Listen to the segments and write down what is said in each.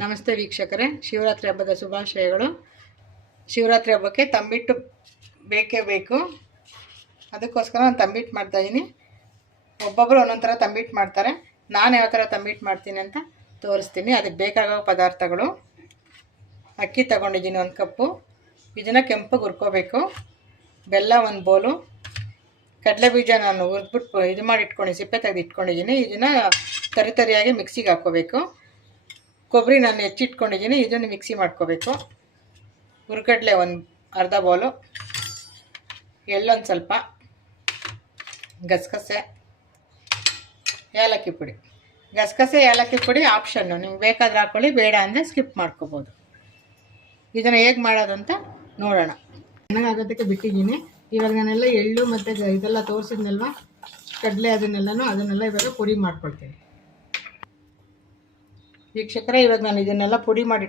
ನಮಸ್ತೆ ವೀಕ್ಷಕರೇ, ಶಿವರಾತ್ರಿ ಹಬ್ಬದ ಶುಭಾಶಯಗಳು. ಶಿವರಾತ್ರಿ ಹಬ್ಬಕ್ಕೆ ತಂಬಿಟ್ಟು ಬೇಕೇ ಬೇಕು. ಅದಕ್ಕೋಸ್ಕರ ನಾನು ತಂಬಿಟ್ಟು ಮಾಡ್ತಾಯಿದ್ದೀನಿ. ಒಬ್ಬೊಬ್ಬರು ಒಂದೊಂದು ಥರ ತಂಬಿಟ್ಟು ಮಾಡ್ತಾರೆ. ನಾನು ಯಾವ ಥರ ತಂಬಿಟ್ಟು ಮಾಡ್ತೀನಿ ಅಂತ ತೋರಿಸ್ತೀನಿ. ಅದಕ್ಕೆ ಬೇಕಾಗೋ ಪದಾರ್ಥಗಳು: ಅಕ್ಕಿ ತಗೊಂಡಿದ್ದೀನಿ 1 ಕಪ್ಪು, ಇದನ್ನು ಕೆಂಪಗೆ ಹುರ್ಕೋಬೇಕು. ಬೆಲ್ಲ 1 ಬೌಲು, ಕಡಲೆ ಬೀಜ ನಾನು ಹುರಿದ್ಬಿಟ್ಟು ಇದು ಮಾಡಿ ಸಿಪ್ಪೆ ತೆಗೆದು ಇಟ್ಕೊಂಡಿದ್ದೀನಿ. ಇದನ್ನು ತರಿಯಾಗಿ ಮಿಕ್ಸಿಗೆ ಹಾಕ್ಕೋಬೇಕು. ಕೊಬ್ಬರಿ ನಾನು ಹೆಚ್ಚಿಟ್ಕೊಂಡಿದ್ದೀನಿ, ಇದನ್ನು ಮಿಕ್ಸಿ ಮಾಡ್ಕೋಬೇಕು. ಹುರ್ಗಡ್ಲೆ 1/2 ಬೌಲು, ಎಳ್ಳೊಂದು ಸ್ವಲ್ಪ, ಗಸಗಸೆ, ಏಲಕ್ಕಿ ಪುಡಿ. ಗಸಗಸೆ ಏಲಕ್ಕಿ ಪುಡಿ ಆಪ್ಷನ್ನು, ನಿಮ್ಗೆ ಬೇಕಾದ್ರೆ ಹಾಕ್ಕೊಳ್ಳಿ, ಬೇಡ ಅಂದರೆ ಸ್ಕಿಪ್ ಮಾಡ್ಕೋಬೋದು. ಇದನ್ನು ಹೇಗೆ ಮಾಡೋದು ಅಂತ ನೋಡೋಣ. ಚೆನ್ನಾಗಾಗೋದಕ್ಕೆ ಬಿಟ್ಟಿದ್ದೀನಿ. ಇವಾಗ ನಾನೆಲ್ಲ ಎಳ್ಳು ಮತ್ತು ಇದೆಲ್ಲ ತೋರಿಸಿದ್ನಲ್ವ, ಕಡಲೆ ಅದನ್ನೆಲ್ಲ ಇವಾಗ ಪುಡಿ ಮಾಡ್ಕೊಳ್ತೀನಿ. ವೀಕ್ಷಕರೇ, ಇವಾಗ ನಾನು ಇದನ್ನೆಲ್ಲ ಪುಡಿ ಮಾಡಿ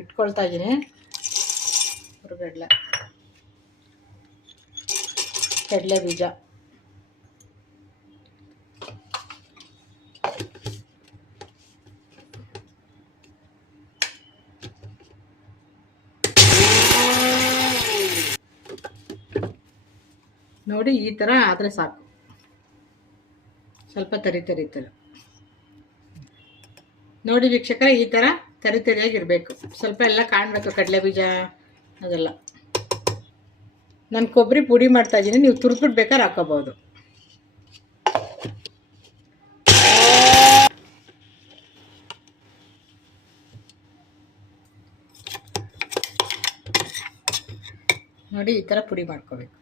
ಇಟ್ಕೊಳ್ತಾ ಇದ್ದೀನಿ. ಹುರ್ಗಡ್ಲೆ, ಕಡಲೆ ಬೀಜ, ನೋಡಿ ಈ ಥರ ಆದರೆ ಸಾಕು. ಸ್ವಲ್ಪ ತರಿತದೆ ನೋಡಿ ವೀಕ್ಷಕರೇ, ಈ ಥರ ತರಿಯಾಗಿರಬೇಕು. ಸ್ವಲ್ಪ ಎಲ್ಲ ಕಾಣಬೇಕು, ಕಡಲೆ ಬೀಜ ಅದೆಲ್ಲ. ನಾನು ಕೊಬ್ಬರಿ ಪುಡಿ ಮಾಡ್ತಾಯಿದ್ದೀನಿ, ನೀವು ತುರ್ದ್ಬಿಟ್ಟು ಬೇಕಾದ್ರೆ ಹಾಕೋಬೋದು. ನೋಡಿ ಈ ಥರ ಪುಡಿ ಮಾಡ್ಕೋಬೇಕು.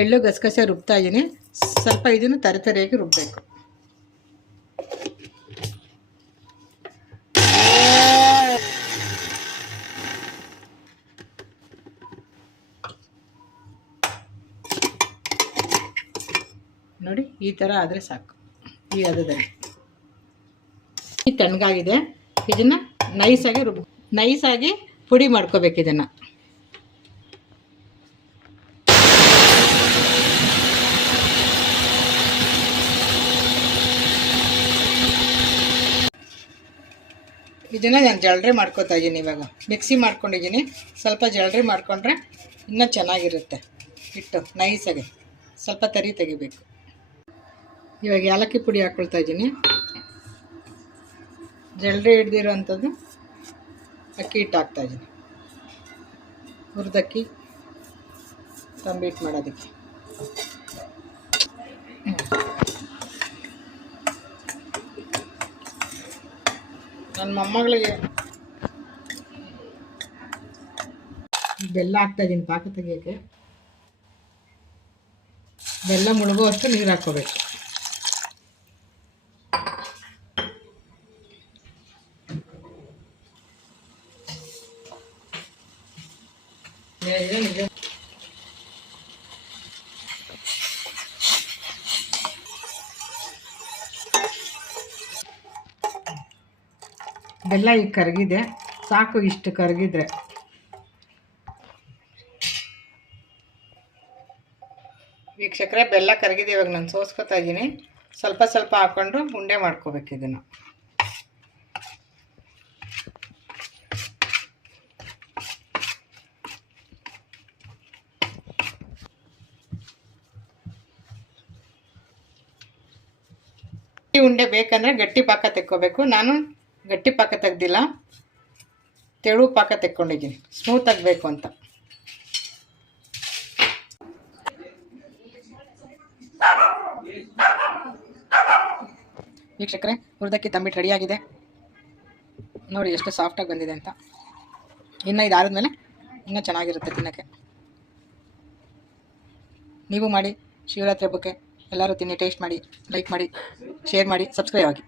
ಎಳ್ಳು ಗಸಗಸೆ ರುಬ್ತಾ ಇದ್ದೀನಿ. ಸ್ವಲ್ಪ ಇದನ್ನು ತರಿಯಾಗಿ ರುಬ್ಬಬೇಕು. ನೋಡಿ ಈ ಥರ ಆದರೆ ಸಾಕು. ಈ ಹದದಲ್ಲಿ ತಣ್ಣಗಾಗಿದೆ. ಇದನ್ನು ನೈಸಾಗಿ ಪುಡಿ ಮಾಡ್ಕೋಬೇಕು. ಇದನ್ನು ನಾನು ಜಲ್ರಿ ಮಾಡ್ಕೋತಾ ಇದ್ದೀನಿ. ಇವಾಗ ಮಿಕ್ಸಿ ಮಾಡ್ಕೊಂಡಿದ್ದೀನಿ. ಸ್ವಲ್ಪ ಜಲ್ರಿ ಮಾಡಿಕೊಂಡ್ರೆ ಇನ್ನೂ ಚೆನ್ನಾಗಿರುತ್ತೆ. ಹಿಟ್ಟು ನೈಸಾಗಿ ಸ್ವಲ್ಪ ತೆಗಿಬೇಕು. ಇವಾಗ ಏಲಕ್ಕಿ ಪುಡಿ ಹಾಕ್ಕೊಳ್ತಾ ಇದ್ದೀನಿ. ಜಲ್ರಿ ಹಿಡ್ದಿರೋ ಅಂಥದ್ದು ಅಕ್ಕಿ ಹಿಟ್ಟು ಹಾಕ್ತಾಯಿದ್ದೀನಿ. ಹುರಿದಕ್ಕಿ ತಂಬಿಟ್ಟು ಮಾಡೋದಕ್ಕೆ. ನನ್ನ ಮೊಮ್ಮಗಳಿಗೆ ಬೆಲ್ಲ ಹಾಕ್ತಾಯಿದ್ದೀನಿ ಪಾಕ ತೆಗಿಯೋಕ್ಕೆ. ಬೆಲ್ಲ ಮುಳುಗುವಷ್ಟು ನೀರು ಹಾಕ್ಕೋಬೇಕು. ಬೆಲ್ಲ ಈಗ ಕರಗಿದೆ ಸಾಕು. ಇಷ್ಟು ಕರಗಿದ್ರೆ ವೀಕ್ಷಕರೇ, ಬೆಲ್ಲ ಕರಗಿದೆ. ಇವಾಗ ನಾನು ಸೋಸ್ಕೊತಾ ಇದ್ದೀನಿ. ಸ್ವಲ್ಪ ಸ್ವಲ್ಪ ಹಾಕ್ಕೊಂಡು ಉಂಡೆ ಮಾಡ್ಕೋಬೇಕು. ಇದನ್ನು ಈ ಉಂಡೆ ಬೇಕಂದರೆ ಗಟ್ಟಿ ಪಾಕ ತೆಕ್ಕೋಬೇಕು. ನಾನು ಗಟ್ಟಿ ಪಾಕ ತೆಗ್ದಿಲ್ಲ, ತೆಳು ಪಾಕ ತೆಕ್ಕೊಂಡಿದ್ದೀನಿ, ಸ್ಮೂತ್ ಆಗಬೇಕು ಅಂತ. ವೀಕ್ಷಕರೇ, ಹುರಿದಕ್ಕಿ ತಂಬಿಟ್ಟು ರೆಡಿಯಾಗಿದೆ. ನೋಡಿ ಎಷ್ಟು ಸಾಫ್ಟಾಗಿ ಬಂದಿದೆ ಅಂತ. ಇನ್ನು ಇದು ಆರಿದ್ಮೇಲೆ ಇನ್ನೂ ಚೆನ್ನಾಗಿರುತ್ತೆ ತಿನ್ನೋಕ್ಕೆ. ನೀವು ಮಾಡಿ. ಶಿವರಾತ್ರಿ ಹಬ್ಬಕ್ಕೆ ಎಲ್ಲರೂ ತಿನ್ನಿ, ಟೇಸ್ಟ್ ಮಾಡಿ, ಲೈಕ್ ಮಾಡಿ, ಶೇರ್ ಮಾಡಿ, ಸಬ್ಸ್ಕ್ರೈಬ್ ಆಗಿ.